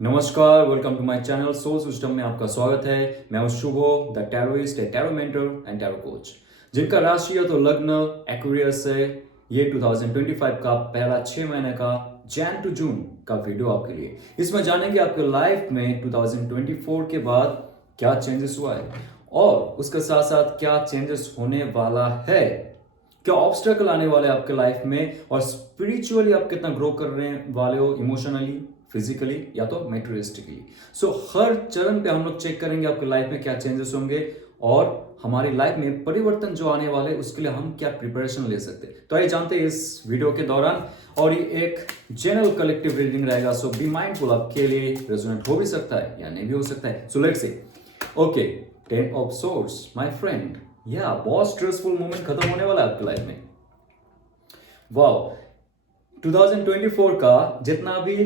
नमस्कार, welcome to my channel soul system में आपका स्वागत है। मैं हूं Shubho, the tarotist, a tarot mentor and tarot coach, जिनका राशि है तो लग्न एक्वेरियस है। ये 2025 का पहला 6 महीने का जैन टू जून का वीडियो आपके लिए। इसमें जानेंगे आपके लाइफ में 2024 के बाद क्या चेंजेस हुआ है और उसके साथ साथ क्या चेंजेस होने वाला है, क्या ऑब्स्टेकल आने वाले आपके लाइफ में, और स्पिरिचुअली आप कितना ग्रो करने वाले हो, इमोशनली, फिजिकली या तो मेटेरियलिस्टिकली। सो हर चरण पे हम लोग चेक करेंगे आपके लाइफ में क्या चेंजेस होंगे और हमारी लाइफ में परिवर्तन जो आने वाले उसके लिए हम क्या प्रिपरेशन ले सकते हैं। तो आइए जानते हैं इस वीडियो के दौरान। और ये एक जनरल कलेक्टिव रीडिंग रहेगा, सो बी माइंडफुल, आपके लिए रेजोनेट हो भी सकता है या नहीं भी हो सकता है। So let's see. Okay, 10 of swords my friend. या बहुत स्ट्रेसफुल मोमेंट खत्म होने वाला है आपकी लाइफ में। वाओ, 2024 का जितना भी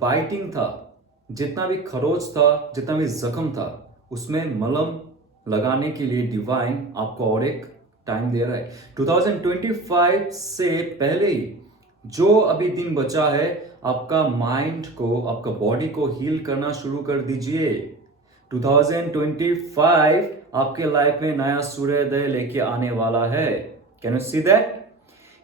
बाइटिंग था, जितना भी खरोच था, जितना भी जख्म था, उसमें मलहम लगाने के लिए डिवाइन आपको और एक टाइम दे रहा है। 2025 से पहले ही जो अभी दिन बचा है, आपका माइंड को, आपका बॉडी को हील करना शुरू कर दीजिए। 2025 आपके लाइफ में नया सूर्योदय लेके आने वाला है। Can you see that?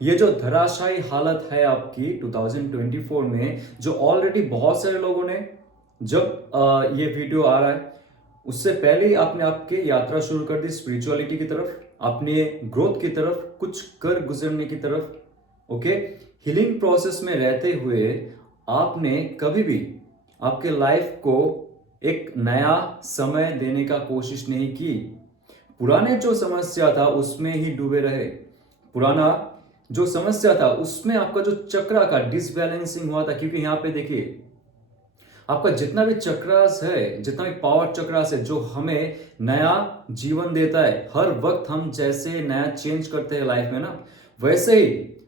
ये जो धराशायी हालत है आपकी 2024 में, जो ऑलरेडी बहुत सारे लोगों ने, जब ये वीडियो आ रहा है उससे पहले ही आपने आपके यात्रा शुरू कर दी स्पिरिचुअलिटी की तरफ, अपने ग्रोथ की तरफ, कुछ कर गुजरने की तरफ। ओके, हीलिंग प्रोसेस में रहते हुए आपने कभी भी आपके लाइफ को एक नया समय देने का कोशिश नहीं की। पुराने जो समस्या था उसमें ही डूबे रहे। पुराना जो समस्या था उसमें आपका जो चक्रा का डिसबैलेंसिंग हुआ था, क्योंकि यहां पे देखिए आपका जितना भी चक्रास है, जितना भी पावर चक्रास है जो हमें नया जीवन देता है, हर वक्त हम जैसे नया चेंज करते हैं लाइफ में ना, वैसे ही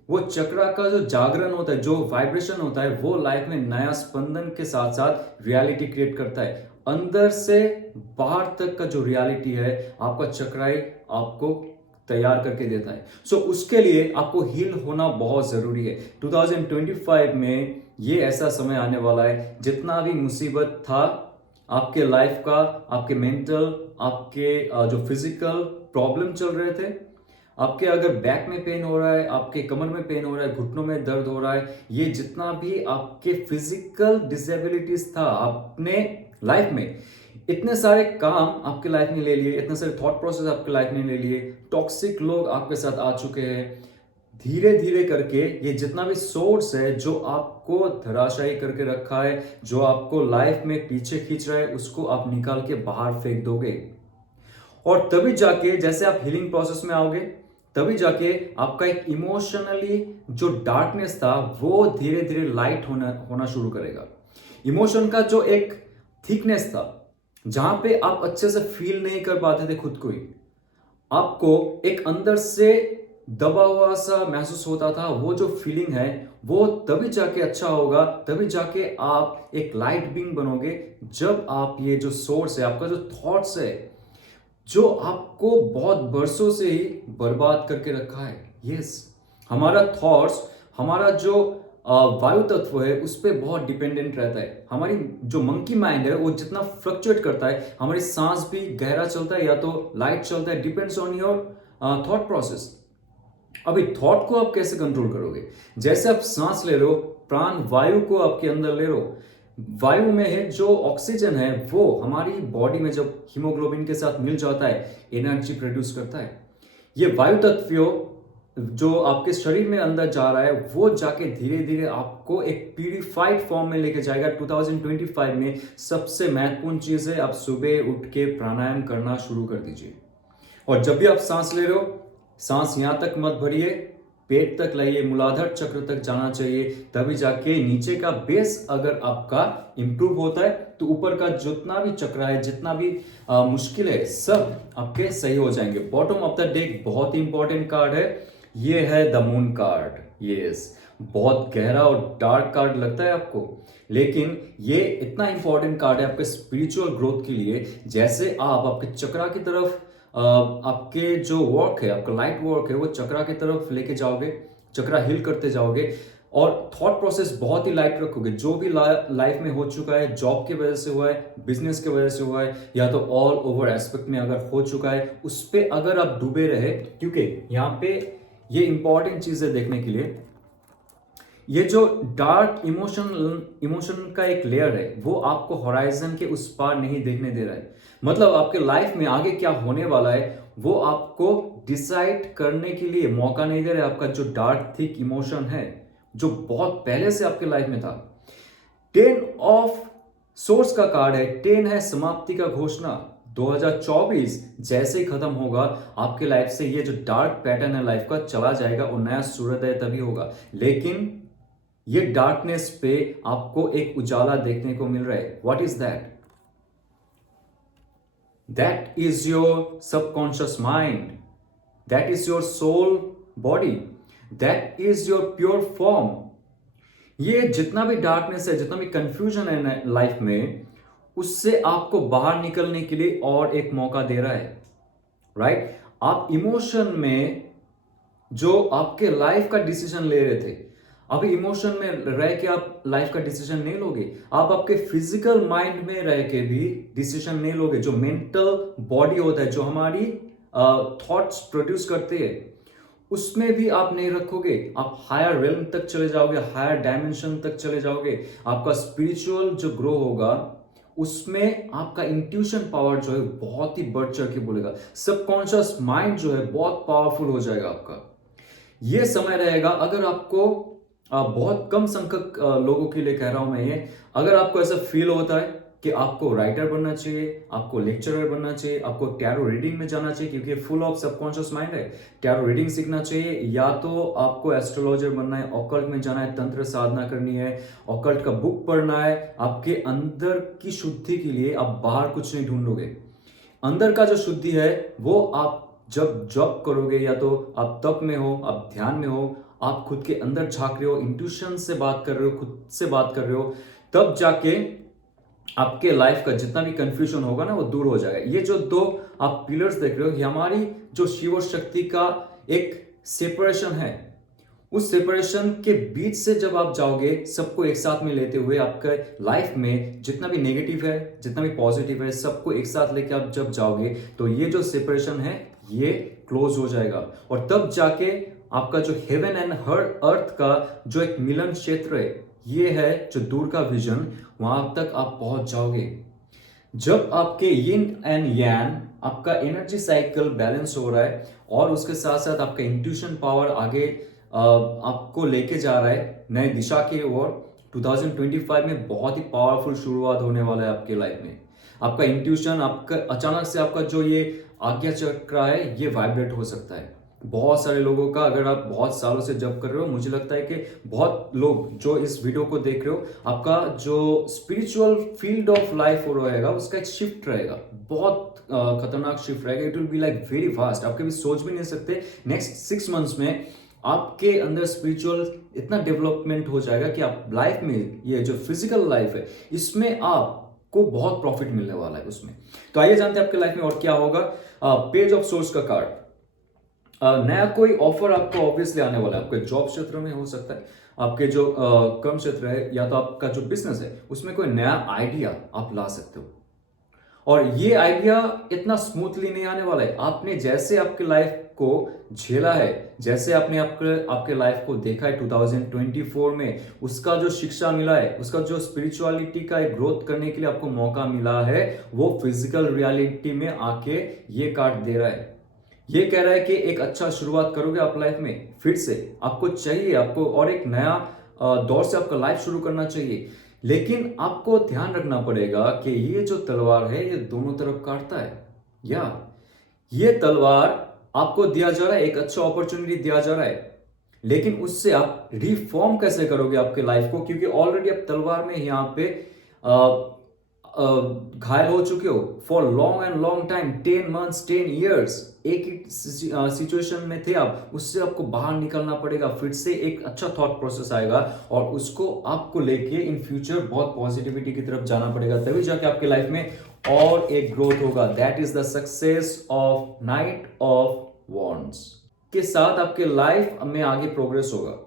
वो चक्रा का जो जागरण होता है, जो वाइब्रेशन होता है, वो लाइफ में नया स्पंदन के साथ साथ रियलिटी क्रिएट करता है। अंदर से बाहर तक का जो रियलिटी है, आपका चक्राई आपको तैयार करके देता है। सो उसके लिए आपको हील होना बहुत जरूरी है। 2025 में ये ऐसा समय आने वाला है, जितना भी मुसीबत था आपके लाइफ का, आपके मेंटल, आपके जो फिजिकल प्रॉब्लम चल रहे थे, आपके अगर बैक में पेन हो रहा है, आपके कमर में पेन हो रहा है, घुटनों में दर्द हो रहा है, ये जितना भी आपके फिजिकल डिसेबिलिटीज था आपने लाइफ में, इतने सारे काम आपके लाइफ में ले लिए, इतने सारे थॉट प्रोसेस आपके लाइफ में ले लिए, टॉक्सिक लोग आपके साथ आ चुके हैं, धीरे धीरे करके ये जितना भी सोर्स है जो आपको धराशायी करके रखा है, जो आपको लाइफ में पीछे खींच रहा है, उसको आप निकाल के बाहर फेंक दोगे। और तभी जाके जैसे आप हीलिंग प्रोसेस में आओगे, तभी जाके आपका एक इमोशनली जो डार्कनेस था वो धीरे धीरे लाइट होना शुरू करेगा। इमोशन का जो एक थिकनेस था, जहां पे आप अच्छे से फील नहीं कर पाते थे खुद को ही, आपको एक अंदर से दबा हुआ सा महसूस होता था, वो जो फीलिंग है वो तभी जाके अच्छा होगा, तभी जाके आप एक लाइट बीइंग बनोगे, जब आप ये जो सोर्स है, आपका जो थॉट्स है, जो आपको बहुत बरसों से ही बर्बाद करके रखा है। यस, हमारा थॉट्स, हमारा जो वायु तत्व है उस पर बहुत डिपेंडेंट रहता है। हमारी जो मंकी माइंड है वो जितना फ्लक्चुएट करता है, हमारी सांस भी गहरा चलता है या तो लाइट चलता है, depends on your thought process. अभी थॉट को आप कैसे कंट्रोल करोगे? जैसे आप सांस ले रहे हो, प्राण वायु को आपके अंदर ले रहे हो, वायु में है जो ऑक्सीजन है वो हमारी बॉडी में जब हीमोग्लोबिन के साथ मिल जाता है, एनर्जी प्रोड्यूस करता है। ये वायु तत्व जो आपके शरीर में अंदर जा रहा है, वो जाके धीरे धीरे आपको एक प्यूरिफाइड फॉर्म में लेके जाएगा। 2025 में सबसे महत्वपूर्ण चीज है, आप सुबह उठ के प्राणायाम करना शुरू कर दीजिए। और जब भी आप सांस ले रहे हो, सांस यहां तक मत भरिए, पेट तक लाइए, मूलाधार चक्र तक जाना चाहिए, तभी जाके नीचे का बेस अगर आपका इंप्रूव होता है तो ऊपर का जितना भी चक्र है, जितना भी मुश्किल है, सब आपके सही हो जाएंगे। बॉटम ऑफ द डेक बहुत ही इंपॉर्टेंट कार्ड है, ये है द मून कार्ड। यस, बहुत गहरा और डार्क कार्ड लगता है आपको, लेकिन ये इतना इंपॉर्टेंट कार्ड है आपके स्पिरिचुअल ग्रोथ के लिए। जैसे आप आपके चक्रा की तरफ आपके जो वर्क है, आपका लाइट वर्क है, वो चक्रा की तरफ लेके जाओगे, चक्रा हिल करते जाओगे, और थॉट प्रोसेस बहुत ही लाइट रखोगे। जो भी लाइफ में हो चुका है, जॉब की वजह से हुआ है, बिजनेस की वजह से हुआ है, या तो ऑल ओवर एस्पेक्ट में अगर हो चुका है, उस पर अगर आप डूबे रहे, क्योंकि यहाँ पे ये इंपॉर्टेंट चीज है देखने के लिए, ये जो डार्क इमोशन का एक लेयर है वो आपको हॉराइजन के उस पार नहीं देखने दे रहा है। मतलब आपके लाइफ में आगे क्या होने वाला है वो आपको डिसाइड करने के लिए मौका नहीं दे रहा है। आपका जो डार्क थिक इमोशन है जो बहुत पहले से आपके लाइफ में था। 10 ऑफ सोर्स का कार्ड है, 10 है समाप्ति का घोषणा। 2024 जैसे ही खत्म होगा आपके लाइफ से ये जो डार्क पैटर्न है लाइफ का चला जाएगा और नया सूर्योदय तभी होगा। लेकिन ये डार्कनेस पे आपको एक उजाला देखने को मिल रहा है। What is that? That is your subconscious mind, that is your soul body, that is your pure form. ये जितना भी डार्कनेस है, जितना भी कंफ्यूजन है लाइफ में, उससे आपको बाहर निकलने के लिए और एक मौका दे रहा है। राइट? आप इमोशन में जो आपके लाइफ का डिसीजन ले रहे थे, अभी इमोशन में रह के आप लाइफ का डिसीजन नहीं लोगे। आप आपके फिजिकल माइंड में रह के भी डिसीजन नहीं लोगे। जो मेंटल बॉडी होता है, जो हमारी थॉट्स प्रोड्यूस करते हैं, उसमें भी आप नहीं रखोगे। आप हायर रेल्म तक चले जाओगे, हायर डायमेंशन तक चले जाओगे। आपका स्पिरिचुअल जो ग्रो होगा उसमें आपका इंट्यूशन पावर जो है बहुत ही बढ़ चढ़ के बोलेगा। सबकॉन्शियस माइंड जो है बहुत पावरफुल हो जाएगा आपका। ये समय रहेगा, अगर आपको बहुत कम संख्यक लोगों के लिए कह रहा हूं मैं ये, अगर आपको ऐसा फील होता है कि आपको राइटर बनना चाहिए, आपको लेक्चरर बनना चाहिए, आपको टैरो रीडिंग में जाना चाहिए क्योंकि फुल ऑफ सबकॉन्शियस माइंड है, टैरो रीडिंग सीखना चाहिए, या तो आपको एस्ट्रोलॉजर बनना है, ऑकल्ट में जाना है, तंत्र साधना करनी है, ऑकल्ट का बुक पढ़ना है, आपके अंदर की शुद्धि के लिए आप बाहर कुछ नहीं ढूंढोगे। अंदर का जो शुद्धि है वो आप जब जॉब करोगे, या तो आप तप में हो, आप ध्यान में हो, आप खुद के अंदर झांक रहे हो, इंट्यूशन से बात कर रहे हो, खुद से बात कर रहे हो, तब जाके आपके लाइफ का जितना भी कंफ्यूजन होगा ना वो दूर हो जाएगा। ये जो दो आप पिलर्स देख रहे हो, ये हमारी जो शिव और शक्ति का एक सेपरेशन है। उस सेपरेशन के बीच से जब आप जाओगे, सबको एक साथ में लेते हुए, आपके लाइफ में जितना भी नेगेटिव है, जितना भी पॉजिटिव है, सबको एक साथ लेके आप जब जाओगे तो ये जो सेपरेशन है ये क्लोज हो जाएगा। और तब जाके आपका जो हेवन एंड अर्थ का जो एक मिलन क्षेत्र है, ये है जो दूर का विजन, वहां तक आप पहुंच जाओगे। जब आपके यिन एंड यांग, आपका एनर्जी साइकिल बैलेंस हो रहा है और उसके साथ साथ आपका इंट्यूशन पावर आगे आपको लेके जा रहा है नए दिशा की ओर, 2025 में बहुत ही पावरफुल शुरुआत होने वाला है आपके लाइफ में। आपका इंट्यूशन, आपका अचानक से आपका जो ये आज्ञा चक्र है ये वाइब्रेट हो सकता है। बहुत सारे लोगों का, अगर आप बहुत सालों से जब कर रहे हो, मुझे लगता है कि बहुत लोग जो इस वीडियो को देख रहे हो, आपका जो स्पिरिचुअल फील्ड ऑफ लाइफ हो रहेगा उसका एक शिफ्ट रहेगा, बहुत खतरनाक शिफ्ट रहेगा। It will be like very fast, आप कभी सोच भी नहीं सकते नेक्स्ट 6 मंथ्स में आपके अंदर स्पिरिचुअल इतना डेवलपमेंट हो जाएगा कि आप लाइफ में, ये जो फिजिकल लाइफ है इसमें आपको बहुत प्रॉफिट मिलने वाला है उसमें। तो आइए जानते हैं आपके लाइफ में और क्या होगा। पेज ऑफ सोर्स का कार्ड, नया कोई ऑफर आपको ऑब्वियसली आने वाला है। आपके जॉब क्षेत्र में हो सकता है, आपके जो कर्म क्षेत्र है, या तो आपका जो बिजनेस है उसमें कोई नया आइडिया आप ला सकते हो। और ये आइडिया इतना स्मूथली नहीं आने वाला है। आपने जैसे आपके लाइफ को झेला है, जैसे आपने आपके लाइफ को देखा है 2024 में, उसका जो शिक्षा मिला है, उसका जो स्पिरिचुअलिटी का एक ग्रोथ करने के लिए आपको मौका मिला है, वो फिजिकल रियलिटी में आके ये कार्ड दे रहा है। ये कह रहा है कि एक अच्छा शुरुआत करोगे आप लाइफ में, फिर से आपको चाहिए, आपको और एक नया दौर से आपका लाइफ शुरू करना चाहिए। लेकिन आपको ध्यान रखना पड़ेगा कि ये जो तलवार है ये दोनों तरफ काटता है, या ये तलवार आपको दिया जा रहा है, एक अच्छा अपॉर्चुनिटी दिया जा रहा है, लेकिन उससे आप रिफॉर्म कैसे करोगे आपके लाइफ को, क्योंकि ऑलरेडी आप तलवार में यहाँ पे घायल हो चुके हो for long and long time, 10 months 10 years एक ही सिचुएशन में थे आप, उससे आपको बाहर निकलना पड़ेगा। फिर से एक अच्छा थॉट प्रोसेस आएगा और उसको आपको लेके इन फ्यूचर बहुत पॉजिटिविटी की तरफ जाना पड़ेगा, तभी जाके आपके लाइफ में और एक ग्रोथ होगा। That is the success of night of wands के साथ आपके लाइफ में आगे प्रोग्रेस होगा।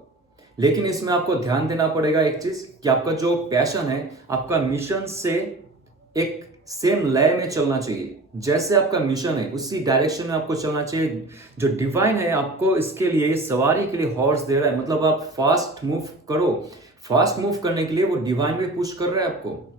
लेकिन इसमें आपको ध्यान देना पड़ेगा एक चीज कि आपका जो पैशन है, आपका मिशन से एक सेम लय में चलना चाहिए। जैसे आपका मिशन है उसी डायरेक्शन में आपको चलना चाहिए। जो डिवाइन है आपको इसके लिए सवारी के लिए हॉर्स दे रहा है, मतलब आप फास्ट मूव करो। फास्ट मूव करने के लिए वो डिवाइन भी पुश कर रहा है आपको।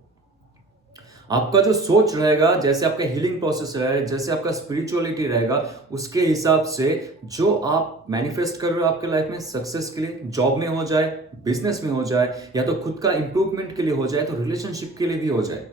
आपका जो सोच रहेगा, जैसे आपका हीलिंग प्रोसेस रहेगा, जैसे आपका स्पिरिचुअलिटी रहेगा, उसके हिसाब से जो आप मैनिफेस्ट कर रहे हो आपके लाइफ में सक्सेस के लिए, जॉब में हो जाए, बिजनेस में हो जाए, या तो खुद का इंप्रूवमेंट के लिए हो जाए, तो रिलेशनशिप के लिए भी हो जाए,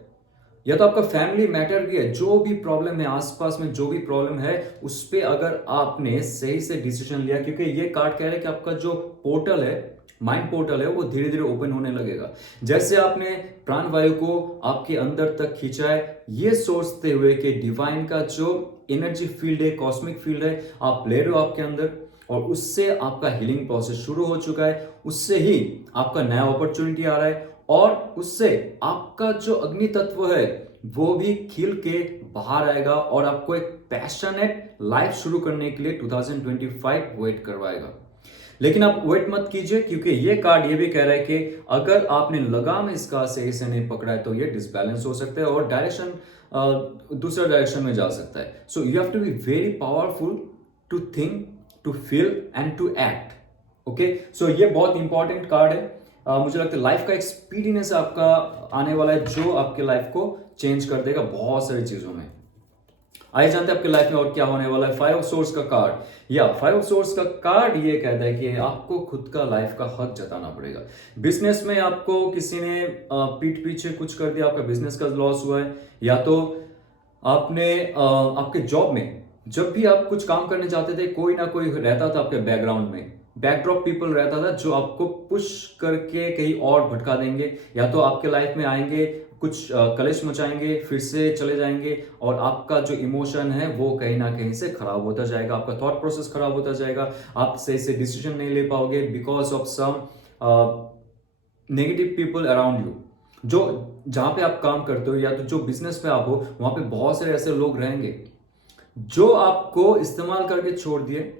या तो आपका फैमिली मैटर भी है, जो भी प्रॉब्लम है आसपास में, जो भी प्रॉब्लम है उस पे अगर आपने सही से डिसीजन लिया, क्योंकि ये कार्ड कह रहा है कि आपका जो पोर्टल है, माइंड पोर्टल है, वो धीरे धीरे ओपन होने लगेगा। जैसे आपने प्राण वायु को आपके अंदर तक खींचा है, ये सोचते हुए कि डिवाइन का जो एनर्जी फील्ड है, कॉस्मिक फील्ड है, आप ले रहे हो आपके अंदर, और उससे आपका हीलिंग प्रोसेस शुरू हो चुका है। उससे ही आपका नया अपॉर्चुनिटी आ रहा है, और उससे आपका जो अग्नि तत्व है वो भी खिल के बाहर आएगा, और आपको एक पैशनेट लाइफ शुरू करने के लिए 2025 वेट करवाएगा। लेकिन आप वेट मत कीजिए, क्योंकि ये कार्ड ये भी कह रहा है कि अगर आपने लगाम इसका सही से नहीं पकड़ा है तो ये डिसबैलेंस हो सकता है और डायरेक्शन दूसरा डायरेक्शन में जा सकता है। So you have to be very powerful to think, to feel and to act. Okay, so ये बहुत इंपॉर्टेंट कार्ड है। मुझे लगता है लाइफ का एक स्पीडीनेस आपका आने वाला है, जो आपके लाइफ को चेंज कर देगा बहुत सारी चीजों में। आइए जानते हैं आपके लाइफ में और क्या होने वाला है। 5 ऑफ सोर्स का कार्ड, या 5 ऑफ सोर्स का कार्ड ये कहता है कि आपको खुद का लाइफ का हक जताना पड़ेगा। बिजनेस में आपको किसी ने पीठ पीछे कुछ कर दिया, आपका बिजनेस का लॉस हुआ है, या तो आपने आपके जॉब में जब भी आप कुछ काम करने जाते थे, कोई ना कोई रहता था आपके बैकग्राउंड में, बैकड्रॉप पीपल रहता था जो आपको पुश करके कहीं और भटका देंगे, या तो आपके लाइफ में आएंगे, कुछ कलेश मचाएंगे, फिर से चले जाएंगे, और आपका जो इमोशन है वो कहीं ना कहीं से खराब होता जाएगा, आपका थॉट प्रोसेस खराब होता जाएगा, आप सही से डिसीजन नहीं ले पाओगे because of some negative people around you. जो जहां पे आप काम करते हो या तो जो बिजनेस पे आप हो, वहां पे बहुत सारे ऐसे लोग रहेंगे जो आपको इस्तेमाल करके छोड़ दिए।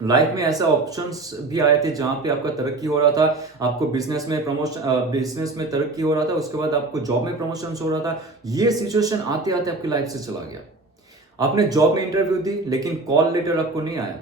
लाइफ में ऐसा ऑप्शंस भी आए थे जहां पे आपका तरक्की हो रहा था, आपको बिजनेस में प्रमोशन, बिजनेस में तरक्की हो रहा था, उसके बाद आपको जॉब में प्रमोशन हो रहा था। ये सिचुएशन आते आते आपकी लाइफ से चला गया। आपने जॉब में इंटरव्यू दी लेकिन कॉल लेटर आपको नहीं आया।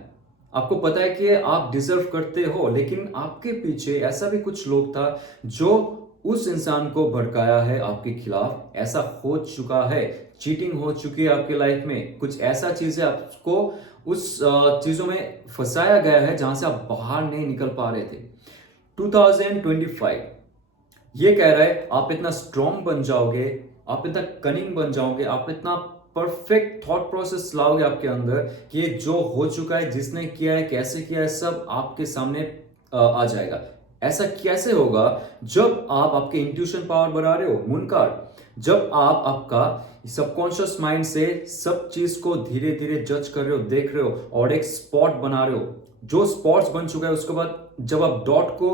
आपको पता है कि आप डिजर्व करते हो, लेकिन आपके पीछे ऐसा भी कुछ लोग था जो उस इंसान को भड़काया है आपके खिलाफ। ऐसा हो चुका है, चीटिंग हो चुकी है आपके लाइफ में, कुछ ऐसा चीज है आपको उस चीजों में फंसाया गया है जहां से आप बाहर नहीं निकल पा रहे थे। 2025 ये कह रहा है आप इतना स्ट्रांग बन जाओगे, आप इतना कनिंग बन जाओगे, आप इतना परफेक्ट थॉट प्रोसेस लाओगे आपके अंदर कि ये जो हो चुका है, जिसने किया है, कैसे किया है, सब आपके सामने आ जाएगा। ऐसा कैसे होगा? जब आप आपके इंट्यूशन पावर बढ़ा रहे हो, मून कार्ड, जब आप आपका सबकॉन्शियस माइंड से सब चीज को धीरे धीरे जज कर रहे हो, देख रहे हो, और एक स्पॉट बना रहे हो। जो स्पॉट्स बन चुका है उसके बाद जब आप डॉट को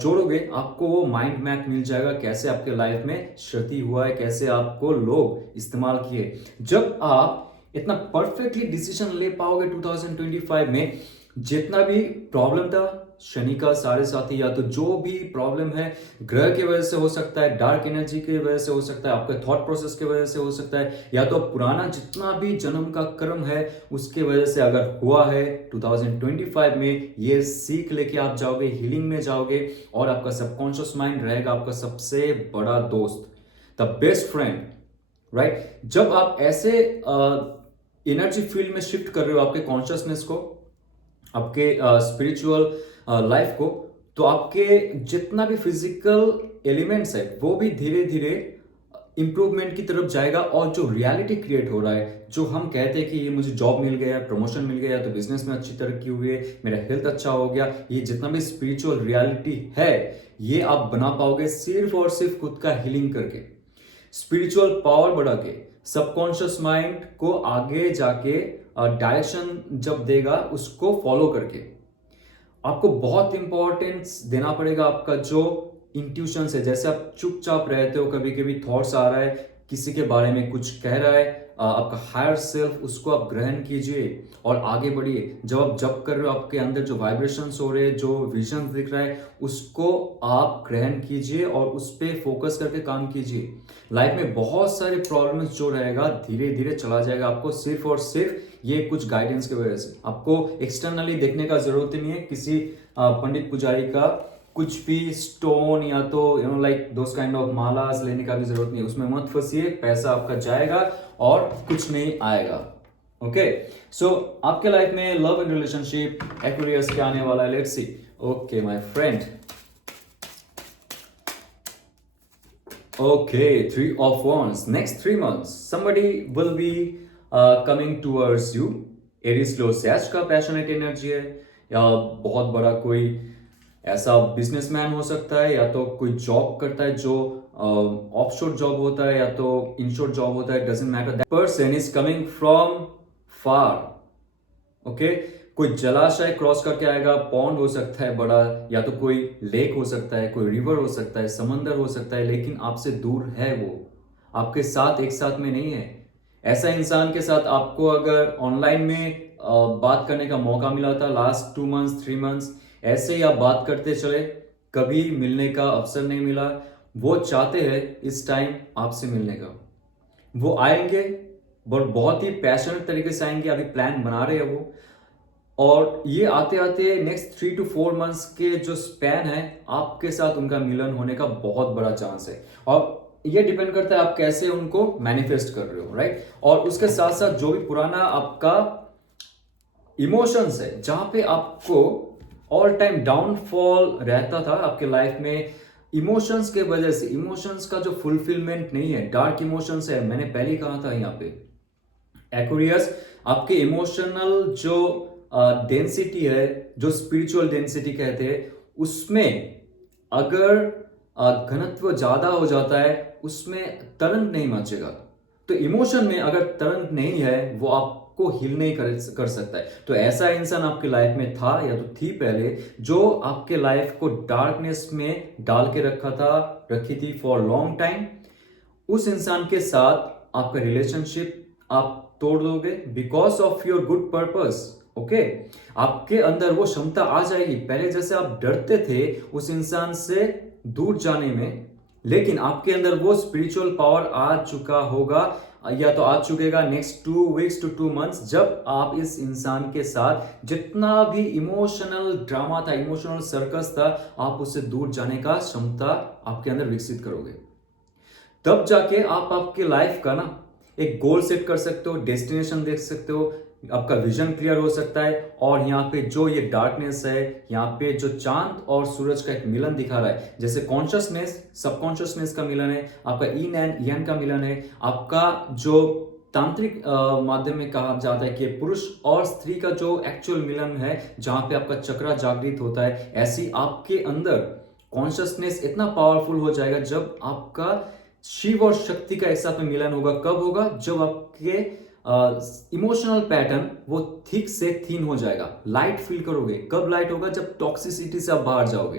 जोड़ोगे, आपको वो माइंड मैप मिल जाएगा, कैसे आपके लाइफ में क्षति हुआ है, कैसे आपको लोग इस्तेमाल किए। जब आप इतना परफेक्टली डिसीजन ले पाओगे 2025 में, जितना भी प्रॉब्लम था, शनि का साढ़े साथी, या तो जो भी प्रॉब्लम है ग्रह की वजह से हो सकता है, डार्क एनर्जी की वजह से हो सकता है, आपके थॉट प्रोसेस की वजह से हो सकता है, या तो पुराना जितना भी जन्म का कर्म है उसके वजह से अगर हुआ है, 2025 में ये सीख लेके आप जाओगे, हीलिंग में जाओगे, और आपका सबकॉन्शियस माइंड रहेगा आपका सबसे बड़ा दोस्त, द बेस्ट फ्रेंड, राइट। जब आप ऐसे एनर्जी फील्ड में शिफ्ट कर रहे हो आपके कॉन्शियसनेस को, आपके स्पिरिचुअल लाइफ को, तो आपके जितना भी फिजिकल एलिमेंट्स है वो भी धीरे धीरे इंप्रूवमेंट की तरफ जाएगा। और जो रियलिटी क्रिएट हो रहा है, जो हम कहते हैं कि ये मुझे जॉब मिल गया, प्रमोशन मिल गया, तो बिजनेस में अच्छी तरक्की हुई है, मेरा हेल्थ अच्छा हो गया, ये जितना भी स्पिरिचुअल रियलिटी है ये आप बना पाओगे सिर्फ और सिर्फ खुद का हीलिंग करके, स्पिरिचुअल पावर बढ़ा के, सबकॉन्शियस माइंड को आगे जाके डायरेक्शन जब देगा उसको फॉलो करके। आपको बहुत इंपॉर्टेंस देना पड़ेगा आपका जो इंट्यूशन है। जैसे आप चुपचाप रहते हो, कभी कभी थॉट्स आ रहा है किसी के बारे में कुछ कह रहा है, आपका हायर सेल्फ, उसको आप ग्रहण कीजिए और आगे बढ़िए। जब आप जप कर रहे हो, आपके अंदर जो वाइब्रेशंस हो रहे हैं, जो विजन दिख रहा है, उसको आप ग्रहण कीजिए और उस पर फोकस करके काम कीजिए। लाइफ में बहुत सारे प्रॉब्लम्स जो रहेगा धीरे धीरे चला जाएगा, आपको सिर्फ और सिर्फ ये कुछ गाइडेंस की वजह से। आपको एक्सटर्नली देखने का जरूरत ही नहीं है, किसी पंडित पुजारी का कुछ भी स्टोन या तो लाइक दोस काइंड ऑफ मालास लेने का भी जरूरत नहीं है। उसमें मत फंसिए, पैसा आपका जाएगा और कुछ नहीं आएगा। ओके, सो आपके लाइफ में लव एंड रिलेशनशिप एक्वेरियस क्या आने वाला है, let's see. Okay my friend, okay, Three of Wands. Next 3 months, somebody will be coming towards you. Aries low Sachs का पैशनेट एनर्जी है, या बहुत बड़ा कोई ऐसा बिजनेसमैन हो सकता है, या तो कोई जॉब करता है जो ऑफशोर जॉब होता है या तो इनशोर जॉब होता है, doesn't matter. That person is coming from far. Okay, कोई जलाशय क्रॉस करके आएगा, पॉन्ड हो सकता है बड़ा, या तो कोई लेक हो सकता है, कोई रिवर हो सकता है, समंदर हो सकता है, लेकिन आपसे दूर है, वो आपके साथ एक साथ में नहीं है। ऐसा इंसान के साथ आपको अगर ऑनलाइन में बात करने का मौका मिला था लास्ट 2 मंथ्स 3 मंथ्स, ऐसे ही आप बात करते चले, कभी मिलने का अवसर नहीं मिला। वो चाहते हैं इस टाइम आपसे मिलने का, वो आएंगे, बहुत ही पैशनेट तरीके से आएंगे, अभी प्लान बना रहे हैं वो। और ये आते आते नेक्स्ट 3 to 4 मंथ्स के जो स्पैन है, आपके साथ उनका मिलन होने का बहुत बड़ा चांस है। और ये डिपेंड करता है आप कैसे उनको मैनिफेस्ट कर रहे हो, राइट। और उसके साथ साथ जो भी पुराना आपका इमोशंस है, जहां पे आपको ऑल टाइम डाउनफॉल रहता था आपके लाइफ में, इमोशंस के वजह से, इमोशंस का जो फुलफिलमेंट नहीं है, डार्क इमोशंस है, मैंने पहले ही कहा था यहाँ पे एक्वेरियस, आपके इमोशनल जो डेंसिटी है, जो स्पिरिचुअल डेंसिटी कहते हैं, उसमें अगर घनत्व ज्यादा हो जाता है, उसमें तरंग नहीं मचेगा। तो इमोशन में अगर तरंग नहीं है, वो आपको हील नहीं कर सकता है। तो ऐसा इंसान आपकी लाइफ में था या तो थी पहले, जो आपके लाइफ को डार्कनेस में डाल के रखी थी फॉर लॉन्ग टाइम। उस इंसान के साथ आपका रिलेशनशिप आप तोड़ दोगे because of your good purpose. Okay, आपके अंदर वो क्षमता आ जाएगी। पहले जैसे आप डरते थे उस इंसान से दूर जाने में, लेकिन आपके अंदर वो स्पिरिचुअल पावर आ चुका होगा, या तो आ चुकेगा नेक्स्ट 2 वीक्स to 2 मंथ्स, जब आप इस इंसान के साथ जितना भी इमोशनल ड्रामा था, इमोशनल सर्कस था, आप उससे दूर जाने का क्षमता आपके अंदर विकसित करोगे। तब जाके आप आपके लाइफ का ना एक गोल सेट कर सकते हो, डेस्टिनेशन देख सकते हो, आपका विजन क्लियर हो सकता है। और यहाँ पे जो ये डार्कनेस है, यहाँ पे जो चांद और सूरज का एक मिलन दिखा रहा है, जैसे कॉन्शियसनेस सबकॉन्शियसनेस का मिलन है, आपका ईन एंड यंग का मिलन है, आपका जो तांत्रिक माध्यम में कहा जाता है कि पुरुष और स्त्री का जो एक्चुअल मिलन है, जहां पे आपका चक्रा जागृत होता है, ऐसी आपके अंदर कॉन्शियसनेस इतना पावरफुल हो जाएगा जब आपका शिव और शक्ति का एक साथ में मिलन होगा। कब होगा? जब आपके इमोशनल पैटर्न वो थिक से थीन हो जाएगा, लाइट फील करोगे। कब लाइट होगा? जब टॉक्सिसिटी से आप बाहर जाओगे।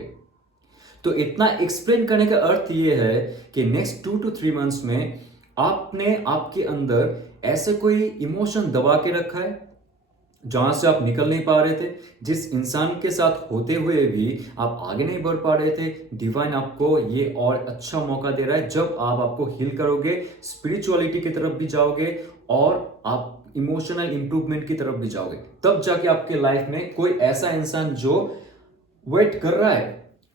तो इतना एक्सप्लेन करने का अर्थ ये है कि नेक्स्ट 2 to 3 मंथ्स में आपने आपके अंदर ऐसे कोई इमोशन दबा के रखा है जहां से आप निकल नहीं पा रहे थे, जिस इंसान के साथ होते हुए भी आप आगे नहीं बढ़ पा रहे थे। डिवाइन आपको ये और अच्छा मौका दे रहा है, जब आप आपको हील करोगे, स्पिरिचुअलिटी की तरफ भी जाओगे और आप इमोशनल इंप्रूवमेंट की तरफ भी जाओगे, तब जाके आपके लाइफ में कोई ऐसा इंसान जो वेट कर रहा है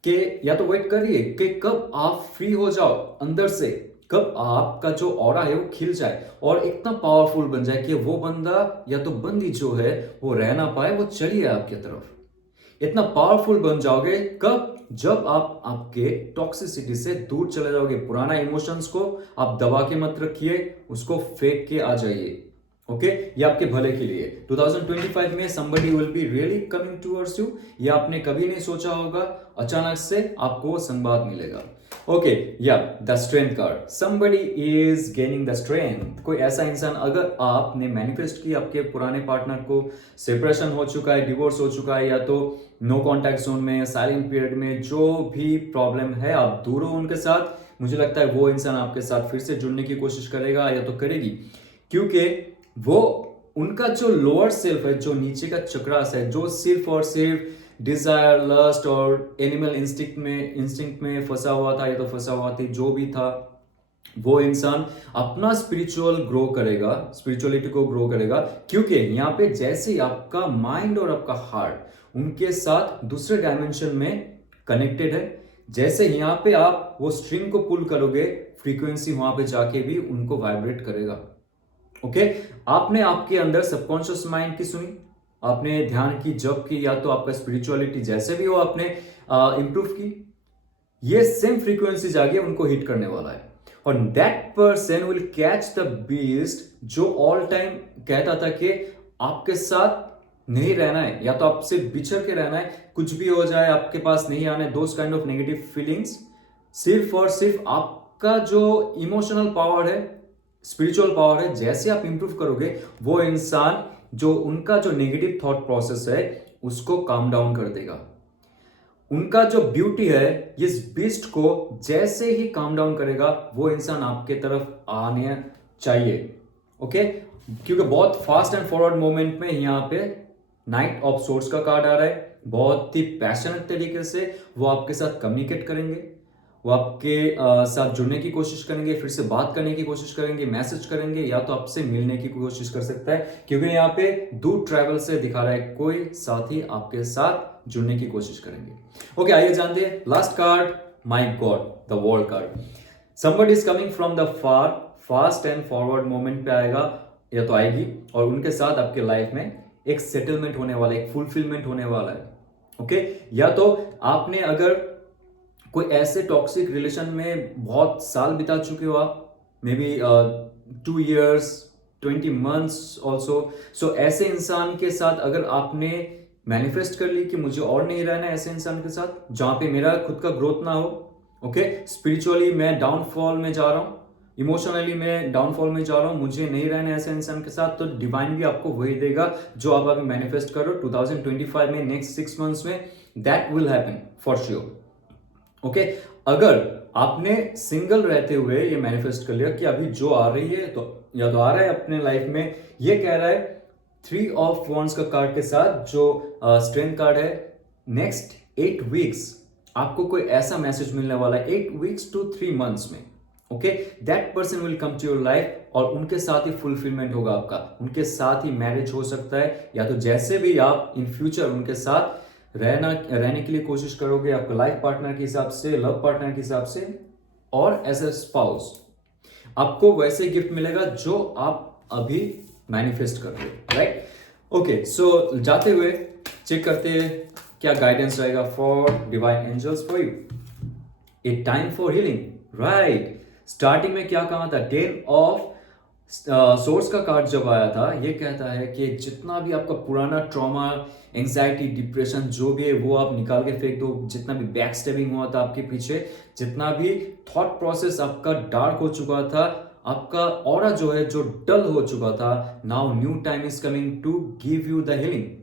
कि, या तो वेट करिए कि कब आप फ्री हो जाओ अंदर से, कब आपका जो ऑरा है वो खिल जाए और इतना पावरफुल बन जाए कि वो बंदा या तो बंदी जो है वो रह ना पाए, वो चलिए आपकी तरफ। इतना पावरफुल बन जाओगे कब? जब आप आपके टॉक्सिसिटी से दूर चले जाओगे। पुराना इमोशंस को आप दबा के मत रखिए, उसको फेंक के आ जाइए। ओके, ये आपके भले के लिए। 2025 में somebody will be really coming towards you। ये आपने कभी नहीं सोचा होगा, अचानक से आपको संवाद मिलेगा। ओके, या the strength card, somebody is gaining the strength। कोई ऐसा इंसान, अगर आपने मैनिफेस्ट किया आपके पुराने पार्टनर को, सेपरेशन हो चुका है, डिवोर्स हो चुका है, या तो नो कॉन्टैक्ट जोन में, साइलेंट पीरियड में, जो भी प्रॉब्लम है, आप दूर हो उनके साथ, मुझे लगता है वो इंसान आपके साथ फिर से जुड़ने की कोशिश करेगा या तो करेगी, क्योंकि वो उनका जो लोअर सेल्फ है, जो नीचे का चक्रास है, जो सिर्फ और सिर्फ डिजायर, लस्ट और एनिमल इंस्टिंक्ट में फंसा हुआ था या तो फंसा हुआ थी, जो भी था, वो इंसान अपना स्पिरिचुअल ग्रो करेगा, स्पिरिचुअलिटी को ग्रो करेगा, क्योंकि यहाँ पे जैसे ही आपका माइंड और आपका हार्ट उनके साथ दूसरे डायमेंशन में कनेक्टेड है, जैसे यहाँ पे आप वो स्ट्रिंग को पुल करोगे, फ्रीक्वेंसी वहां पे जाके भी उनको वाइब्रेट करेगा। ओके, आपने आपके अंदर सबकॉन्शियस माइंड की सुनी, आपने ध्यान की, जप की, या तो आपका स्पिरिचुअलिटी जैसे भी हो आपने इंप्रूव की, ये सेम फ्रीक्वेंसी जाके उनको हिट करने वाला है। और that person will catch the beast, जो ऑल टाइम कहता था कि आपके साथ नहीं रहना है, या तो आपसे बिछड़ के रहना है, कुछ भी हो जाए आपके पास नहीं आना है, those kind of negative feelings. सिर्फ और सिर्फ आपका जो इमोशनल पावर है, स्पिरिचुअल पावर है, जैसे आप इंप्रूव करोगे, वो इंसान जो उनका जो नेगेटिव थॉट प्रोसेस है उसको काम डाउन कर देगा। उनका जो ब्यूटी है इस बीस्ट को जैसे ही काम डाउन करेगा, वो इंसान आपके तरफ आने चाहिए। ओके, क्योंकि बहुत फास्ट एंड फॉरवर्ड मोमेंट में यहाँ पे नाइट ऑफ सोर्स का कार्ड आ रहा है, बहुत ही पैशनेट तरीके से वो आपके साथ कम्युनिकेट करेंगे, वो आपके साथ जुड़ने की कोशिश करेंगे, फिर से बात करने की कोशिश करेंगे, मैसेज करेंगे, या तो आपसे मिलने की कोशिश कर सकता है, क्योंकि यहाँ पे दूर ट्रैवल से दिखा रहा है कोई साथी आपके साथ जुड़ने की कोशिश करेंगे। ओके, आइए जानते हैं last card, my God, the world card. Somebody is coming from the far, fast and forward moment पे आएगा या तो आएगी, और उनके साथ आपके लाइफ में एक सेटलमेंट होने वाला है, एक फुलफिलमेंट होने वाला है। ओके, या तो आपने अगर कोई ऐसे टॉक्सिक रिलेशन में बहुत साल बिता चुके हो आप, maybe 2 years 20 months also, so ऐसे इंसान के साथ अगर आपने मैनिफेस्ट कर ली कि मुझे और नहीं रहना है ऐसे इंसान के साथ जहां पे मेरा खुद का ग्रोथ ना हो, ओके, स्पिरिचुअली मैं डाउनफॉल में जा रहा हूं, इमोशनली मैं डाउनफॉल में जा रहा हूं, मुझे नहीं रहना है ऐसे इंसान के साथ, तो डिवाइन भी आपको वही देगा जो आप अभी मैनिफेस्ट करो 2025 में, नेक्स्ट 6 months में, that will happen for sure. Okay, अगर आपने सिंगल रहते हुए ये मैनिफेस्ट कर लिया कि अभी जो आ रही है तो या तो आ रहा है अपने लाइफ में, ये कह रहा है 3 of Wands का कार्ड के साथ जो स्ट्रेंथ कार्ड है, नेक्स्ट 8 weeks आपको कोई ऐसा मैसेज मिलने वाला है, 8 weeks to 3 months में। Okay, that person will come to your life, और उनके साथ ही फुलफिलमेंट होगा आपका, उनके साथ ही मैरिज हो सकता है, या तो जैसे भी आप इन फ्यूचर उनके साथ रहने के लिए कोशिश करोगे, आपको लाइफ पार्टनर के हिसाब से, लव पार्टनर के हिसाब से, और एज ए स्पाउस आपको वैसे गिफ्ट मिलेगा जो आप अभी मैनिफेस्ट कर रहे हो, राइट। ओके, सो जाते हुए चेक करते हैं क्या गाइडेंस रहेगा for divine angels for you. A time for healing, right. Starting में क्या कहा था, 10 of सोर्स का कार्ड जब आया था, ये कहता है कि जितना भी आपका पुराना ट्रॉमा, एंजाइटी, डिप्रेशन जो भी है वो आप निकाल के फेंक दो, जितना भी बैक स्टेबिंग हुआ था आपके पीछे, जितना भी थॉट प्रोसेस आपका डार्क हो चुका था, आपका ऑरा जो है जो डल हो चुका था, now new time is coming to give you the healing.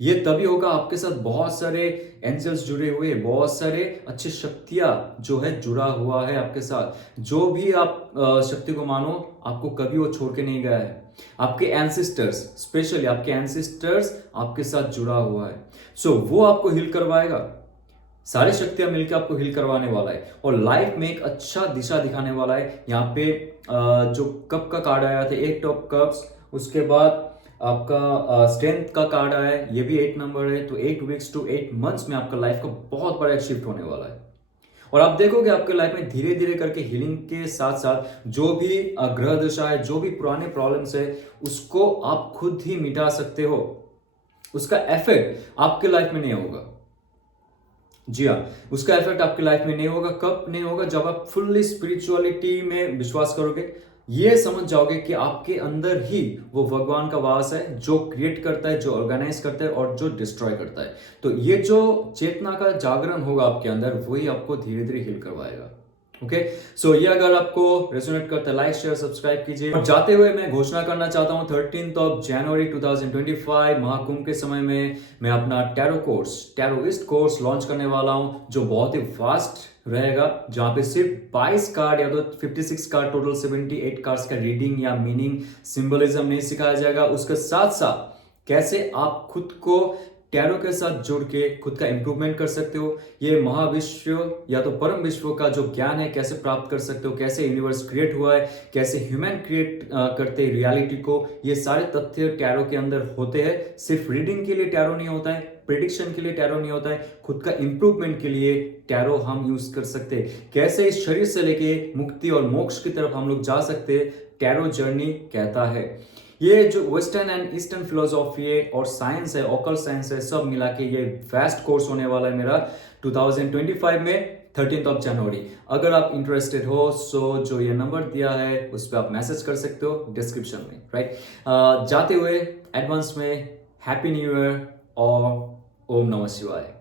ये तभी होगा, आपके साथ बहुत सारे एंजल्स जुड़े हुए, बहुत सारे अच्छे शक्तियां जो है जुड़ा हुआ है आपके साथ, जो भी आप शक्ति को मानो, आपको कभी वो छोड़ के नहीं गया है। आपके एंसेस्टर्स, स्पेशली आपके एंसेस्टर्स आपके साथ जुड़ा हुआ है, सो वो आपको हील करवाएगा, सारी शक्तियां मिलकर आपको हील करवाने वाला है, और लाइफ में एक अच्छा दिशा दिखाने वाला है। यहाँ पे जो कप का कार्ड आया था, 8 of Cups, उसके बाद आपका स्ट्रेंथ का कार्ड आया है, ये भी 8 नंबर है, तो 8 weeks to 8 months में आपका लाइफ का बहुत बड़ा शिफ्ट होने वाला है, और आप देखोगे आपके लाइफ में धीरे धीरे करके हीलिंग के साथ साथ जो भी ग्रह दशा है, जो भी पुराने प्रॉब्लम्स है, उसको आप खुद ही मिटा सकते हो, उसका इफेक्ट आपके लाइफ में नहीं होगा। जी हाँ, उसका इफेक्ट आपके लाइफ में नहीं होगा। कब नहीं होगा? जब आप फुल्ली स्पिरिचुअलिटी में विश्वास करोगे, ये समझ जाओगे कि आपके अंदर ही वो भगवान का वास है, जो क्रिएट करता है, जो ऑर्गेनाइज करता है और जो डिस्ट्रॉय करता है। तो ये जो चेतना का जागरण होगा आपके अंदर, वही आपको धीरे धीरे हील करवाएगा। ओके, सो ये अगर आपको रेजोनेट करता है, लाइक शेयर सब्सक्राइब कीजिए। और जाते हुए मैं घोषणा करना चाहता हूँ 13 of January 2025 महाकुंभ के समय में मैं अपना टैरो ईस्ट कोर्स लॉन्च करने वाला हूँ, जो बहुत ही फास्ट रहेगा, जहां पे सिर्फ 22 कार्ड या तो 56 कार्ड, टोटल 78 कार्ड्स का रीडिंग या मीनिंग, सिंबलिज्म नहीं सिखाया जाएगा। उसके साथ साथ कैसे आप खुद को टैरो के साथ जुड़ के खुद का इंप्रूवमेंट कर सकते हो, ये महाविश्व या तो परम विश्व का जो ज्ञान है कैसे प्राप्त कर सकते हो, कैसे यूनिवर्स क्रिएट हुआ है, कैसे ह्यूमन क्रिएट करते हैं रियलिटी को, ये सारे तथ्य टैरो के अंदर होते हैं। सिर्फ रीडिंग के लिए टैरो नहीं होता है, प्रिडिक्शन के लिए टैरो नहीं होता है, खुद का इंप्रूवमेंट के लिए टैरो हम यूज कर सकते हैं। कैसे इस शरीर से लेके मुक्ति और मोक्ष की तरफ हम लोग जा सकते हैं, टैरो जर्नी कहता है। ये जो वेस्टर्न एंड ईस्टर्न फिलोसॉफी है और साइंस है, ऑकल्ट साइंस है, सब मिला के ये वास्ट कोर्स होने वाला है मेरा 2025 में 13 जनवरी। अगर आप इंटरेस्टेड हो सो जो ये नंबर दिया है उस पर आप मैसेज कर सकते हो डिस्क्रिप्शन में, राइट। जाते हुए एडवांस में हैप्पी न्यू ईयर और ओम नमः शिवाय।